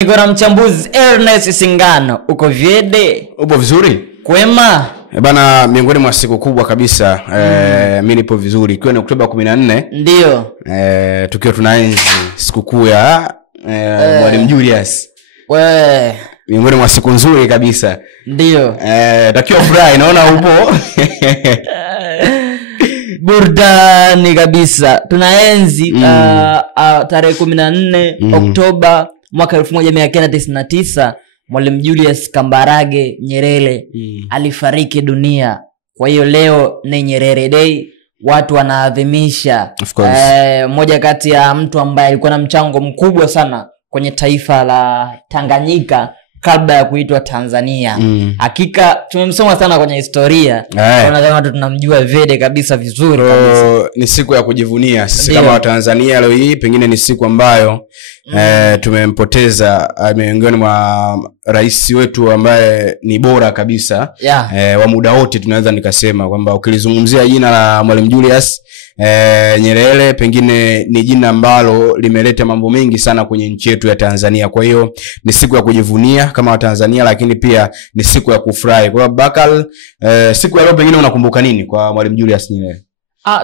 Niko na mchambuzi Ernest Singano. Uko viede? Upo vizuri? Kwema? Bana, miongoni mwa siku kubwa kabisa. Mimi nipo vizuri. Ikiwa ni Oktoba 14. Ndio. Tukiwa tunaenzi sikukuu ya Mwalimu Julius. Miongoni mwa siku nzuri kabisa. Ndio. Takiwa furahi, naona upo. Burudani kabisa. Tunaenzi tarehe 14 Oktoba mwaka 1999 Mwalimu Julius Kambarage Nyerere alifariki dunia. Kwa hiyo leo ni Nyerere Day, watu wanaadhimisha moja kati ya mtu ambaye alikuwa na mchango mkubwa sana kwenye taifa la Tanganyika kabla ya kuitwa Tanzania. Hakika tumemsoma sana kwenye historia. Tunaona watu tunamjua vede kabisa vizuri kabisa. Ni siku ya kujivunia sisi kama Watanzania leo hii. Pengine ni siku ambayo tumempoteza miongoni mwa rais wetu ambaye ni bora kabisa wa muda wote. Tunaweza nikasema kwamba ukilizungumzia jina la Mwalimu Julius Nyerere, pengine ni jina ambalo limeleta mambo mengi sana kwenye nchi yetu ya Tanzania. Kwa hiyo ni siku ya kujivunia kama Watanzania, lakini pia ni siku ya kufurahi. Kwa Bakal, siku ya leo pengine unakumbuka nini kwa Mwalimu Julius Nyerere?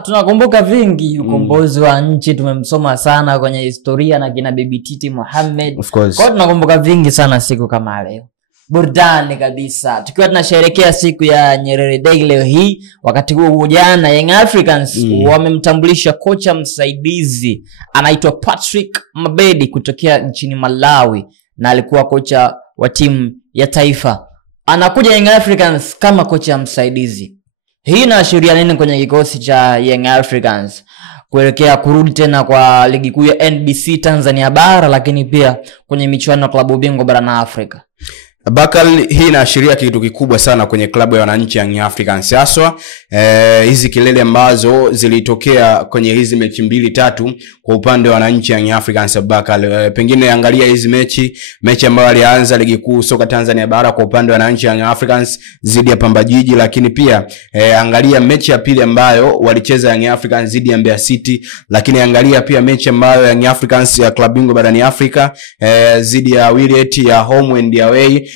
Tunakumbuka vingi. Ukombozi wa nchi tumemsoma sana kwenye historia na kina Bibi Titi Mohamed. Kwa hiyo tunakumbuka vingi sana siku kama leo. Burudani kabisa. Tukiwa tunasherehekea siku ya Nyerere Day leo hii, wakati huo jana Young Africans wamemtambulisha kocha msaidizi anaitwa Patrick Mabedi kutokea nchini Malawi, na alikuwa kocha wa timu ya taifa. Anakuja Young Africans kama kocha msaidizi. Hii inaashiria nini kwenye kikosi cha Young Africans kuelekea kurudi tena kwa ligi kuu ya NBC Tanzania bara, lakini pia kwenye michuano ya klabu bingwa barani Afrika? Bakal, hii inaashiria kitu kikubwa sana kwenye klabu ya wananchi Young Africans. Haswa hizi kilele ambazo zilitokea kwenye hizi mechi 2-3 kwa upande wa wananchi Young Africans. Bakal, pengine angalia hizi mechi ambayo alianza ligi kuu soka Tanzania bara kwa upande wa wananchi Young Africans zidi ya Pamba Jiji, lakini pia angalia mechi ya pili ambayo walicheza Young Africans zidi ya Mbeya City, lakini angalia pia mechi ambayo Young Africans ya klabu bingwa barani Afrika zidi ya Wydad ya home and away.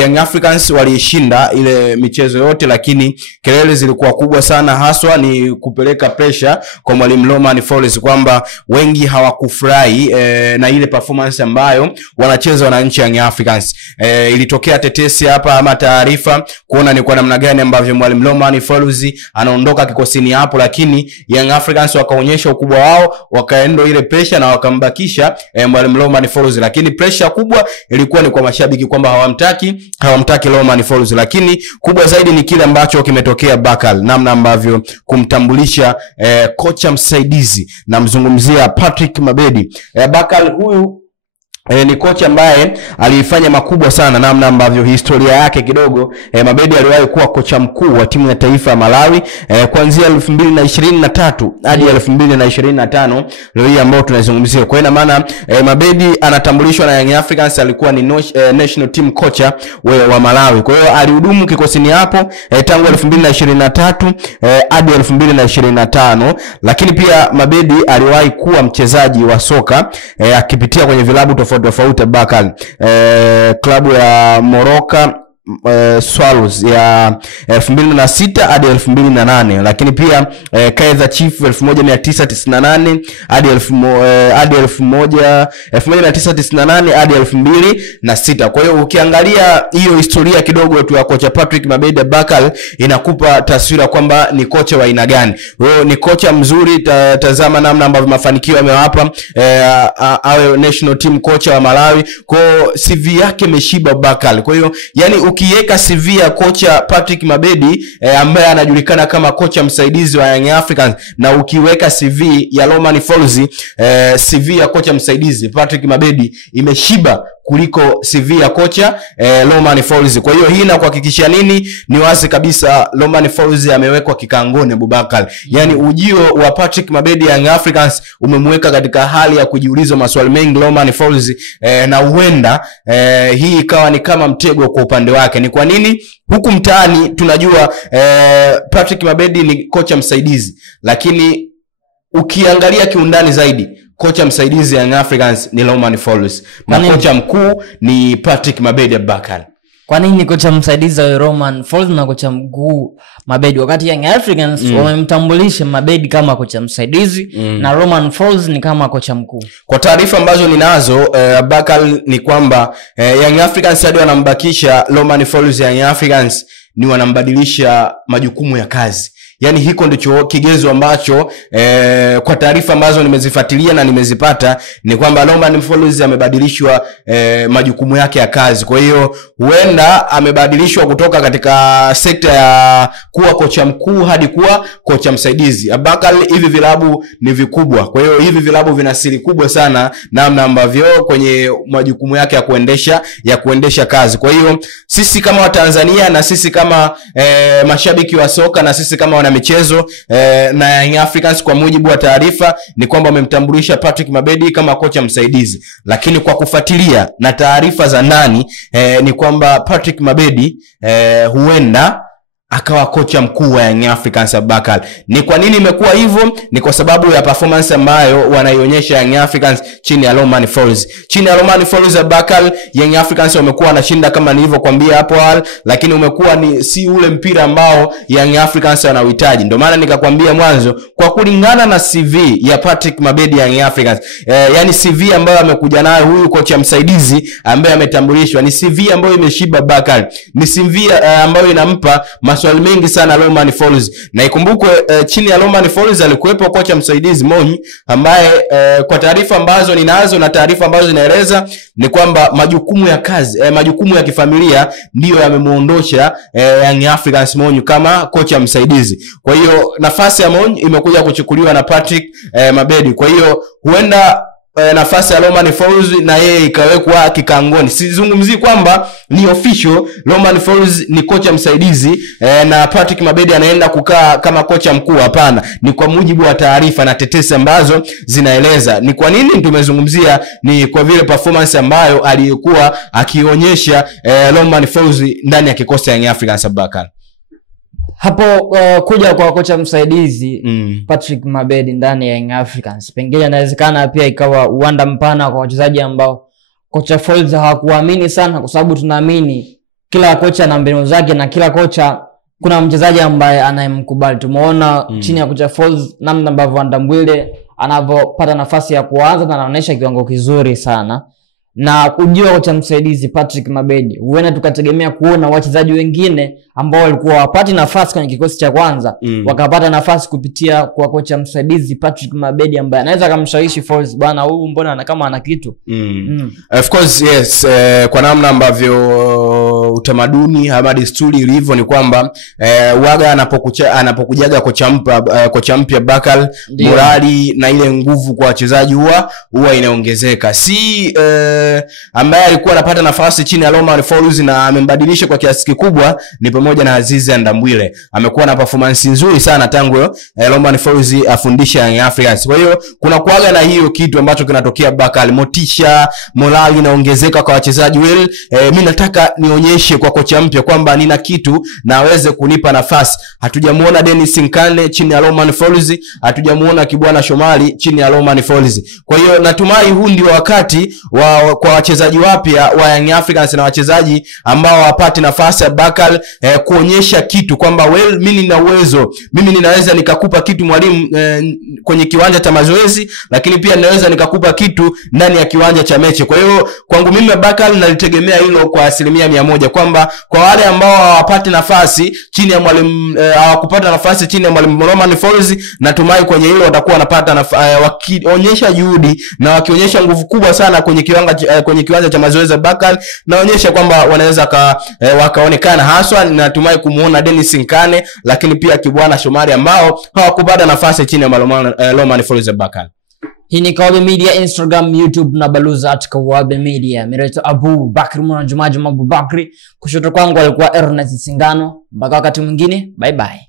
Young Africans walishinda ile michezo yote, lakini kelele zilikuwa kubwa sana, haswa ni kupeleka pressure kwa Mwalimu Romain Folz kwamba wengi hawakufurahi na ile performance ambayo wanacheza wananchi Young Africans. Ilitokea tetesi hapa ama taarifa kuona ni kwa namna gani ambavyo Mwalimu Romain Folz anaondoka kikosini hapo, lakini Young Africans wakaonyesha ukubwa wao, wakaenda ile pressure na wakambakisha Mwalimu Romain Folz, lakini pressure kubwa ilikuwa ni kwa mashabiki kwamba hawamtaki Romain Folz. Lakini kubwa zaidi ni kile ambacho kimetokea Bakal, namna ambavyo kumtambulisha kocha msaidizi, na mzungumzia Patrick Mabedi. Bakal huyu ni kocha ambaye alifanya makubwa sana, namna ambavyo historia yake kidogo. Mabedi aliwahi kuwa kocha mkuu wa timu ya taifa ya Malawi kuanzia 2023 hadi 2025 leo hii ambao tunazungumzia. Kwa hiyo maana Mabedi anatambulishwa na Young Africans, alikuwa ni national team coach wa Malawi. Kwa hiyo alihudumu kikosini hapo tangu 2023 hadi 2025, lakini pia Mabedi aliwahi kuwa mchezaji wa soka akipitia kwenye vilabu tofauti Bakal, klabu ya Morocco Swallows ya 2006 hadi 2008, lakini pia Kaizer Chiefs 1998 hadi 1998 hadi 2006. Kwa hiyo ukiangalia hiyo historia kidogo tu ya kocha Patrick Mabedi Bakal, inakupa taswira kwamba ni kocha wa aina gani. Wewe ni kocha mzuri. Tazama namna ambavyo mafanikio yamewapa awe national team coach wa Malawi. Kwa CV yake imeshiba Bakal. Kwa hiyo yani ukiweka CV ya kocha Patrick Mabedi ambaye anajulikana kama kocha msaidizi wa Young Africans, na ukiweka CV ya Romain Folz, CV ya kocha msaidizi Patrick Mabedi imeshiba kuliko CV ya kocha Romain Folz. Kwa hiyo hii inakuhakikishia nini? Ni wazi kabisa Romain Folz amewekwa kikangoni Abubakar. Yani ujio wa Patrick Mabedi Young Africans umemweka katika hali ya kujiuliza maswali mengi Romain Folz, na huenda hii ikawa ni kama mtego kwa upande wake. Ni kwa nini? Huku mtaani tunajua Patrick Mabedi ni kocha msaidizi, lakini ukiangalia kiundani zaidi kocha msaidizi ya Young Africans ni Romain Folz na kocha mkuu ni Patrick Mabedi Abubakar. Kwa nini kocha msaidizi wa Romain Folz na kocha mkuu Mabedi, wakati Young Africans wamemtambulisha Mabedi kama kocha msaidizi na Romain Folz ni kama kocha mkuu? Kwa taarifa ambazo ninazo Abubakar ni kwamba Young Africans hadi wanambakisha Romain Folz ya Young Africans ni wanambadilisha majukumu ya kazi. Yani hiko ndicho kigezo ambacho kwa taarifa ambazo nimezifuatilia na nimezipata ni kwamba Romain Folz amebadilishwa majukumu yake ya kazi. Kwa hiyo huenda amebadilishwa kutoka katika sekta ya kuwa kocha mkuu hadi kuwa kocha msaidizi. Abubakar, hivi vilabu ni vikubwa. Kwa hiyo hivi vilabu vina siri kubwa sana namna ambavyo kwenye majukumu yake ya kuendesha kazi. Kwa hiyo sisi kama Watanzania na sisi kama mashabiki wa soka na sisi kama wana michezo na Young Africans, kwa mujibu wa taarifa ni kwamba wamemtambulisha Patrick Mabedi kama kocha msaidizi. Lakini kwa kufuatilia na taarifa za ndani ni kwamba Patrick Mabedi huenda akawa kocha mkuu wa Young Africans Abubakar. Ni kwa nini imekuwa hivyo? Ni kwa sababu ya performance ambayo wanaionyesha Young Africans chini ya Romain Folz. Chini ya Romain Folz Abubakar, Young Africans wamekuwa wanashinda kama nilivyokuambia hapo awali, lakini umekuwa ni si ule mpira ambao Young Africans wanauhitaji. Ndio maana nikakwambia mwanzo, kwa kulingana na CV ya Patrick Mabedi ya Young Africans, yani CV ambayo amekuja nayo huyu kocha msaidizi ambaye ametambulishwa, ni CV ambayo imeshiba Abubakar. Ni CV ambayo inampa maswali mengi sana Romain Folz. Na ikumbukwe chini ya Romain Folz alikuwepo kocha msaidizi Monyi ambaye kwa taarifa ambazo ninazo na taarifa ambazo zinaeleza ni kwamba majukumu ya kazi, majukumu ya kifamilia ndio yamemuondosha Young Africans Monyi kama kocha msaidizi. Kwa hiyo nafasi ya Monyi imekuja kuchukuliwa na Patrick Mabedi. Kwa hiyo huenda nafasi ya Romain Folz na yeye ikawekwa kikangoni. Sizungumzi kwamba ni official Romain Folz ni kocha msaidizi na Patrick Mabedi anaenda kukaa kama kocha mkuu, hapana. Ni kwa mujibu wa taarifa na tetesi ambazo zinaeleza. Ni kwa nini tumezungumzia? Ni kwa vile performance ambayo alikuwa akionyesha Romain Folz ndani ya kikosi cha Young Africans Abubakar. Hapo kuja kwa kocha msaidizi Patrick Mabedi ndani ya Young Africans, pengine inawezekana pia ikawa uwanda mpana kwa wachezaji ambao kocha Folz hawakuamini sana, kwa sababu tunaamini kila kocha na mbinu zake na kila kocha kuna mchezaji ambaye anayemkubali. Tumeona chini ya kocha Folz namna ambavyo Ndambwile anavyopata nafasi ya kuanza na anaonyesha kiwango kizuri sana. Na kujua kocha msaidizi Patrick Mabedi, huenda tukategemea kuona wachezaji wengine ambao walikuwa wapati nafasi kwenye kikosi cha kwanza wakapata nafasi kupitia kwa kocha msaidizi Patrick Mabedi ambaye anaweza kumshawishi Folz, bwana huyu mbona kama ana kitu. Of course yes, kwa namna ambavyo utamaduni ama desturi ilivyo ni kwamba waga anapokujaga kocha mpya Abubakar, morali na ile nguvu kwa wachezaji huwa inaongezeka. Si ambaye alikuwa anapata nafasi chini ya Romain Folz na amembadilisha kwa kiasi kikubwa ni pamoja na Azizi Ndambwile. Amekuwa na performance nzuri sana tangu Romain Folz afundisha Young Africans. Kwa hiyo kuna kuaga na hiyo kitu ambacho kinatokea Abubakar, motisha, morali inaongezeka kwa wachezaji. Mimi nataka nionyeshe kwa kocha mpya kwamba nina kitu na aweze kunipa nafasi. Hatujamuona Dennis Nkane chini ya Romain Folz, hatujamuona Kibwana Shomari chini ya Romain Folz. Kwa hiyo natumai huu ndio wakati kwa wachezaji wapya wa Young Africans na wachezaji ambao wapate nafasi ya Abubakar kuonyesha kitu kwamba mimi nina uwezo, mimi ninaweza nikakupa kitu mwalimu kwenye kiwanja cha mazoezi, lakini pia ninaweza nikakupa kitu ndani ya kiwanja cha mechi. Kwa hiyo kwangu mimi Abubakar nalitegemea hilo kwa 100% kwamba kwa wale ambao hawapati nafasi chini ya mwalimu hawakupata nafasi chini ya mwalimu Romain Folz, natumai kwenye hilo watakuwa wanapata wakionyesha juhudi na wakionyesha nguvu kubwa sana kwenye kiwanja cha mazoezi Abubakar, naonyesha kwamba wanaweza wakaonekana. Haswa natumai kumuona Dennis Nkane lakini pia Kibwana Shomari ambao hawakupata nafasi chini ya Romain Folz Abubakar. Hii ni Kawabe Media, Instagram, YouTube na Baluza @Kawabe Media. Miraito Abubakar Juma Abubakar, kushoto kwangu alikuwa Ernest Singano. Mpaka wakati mwingine, bye bye.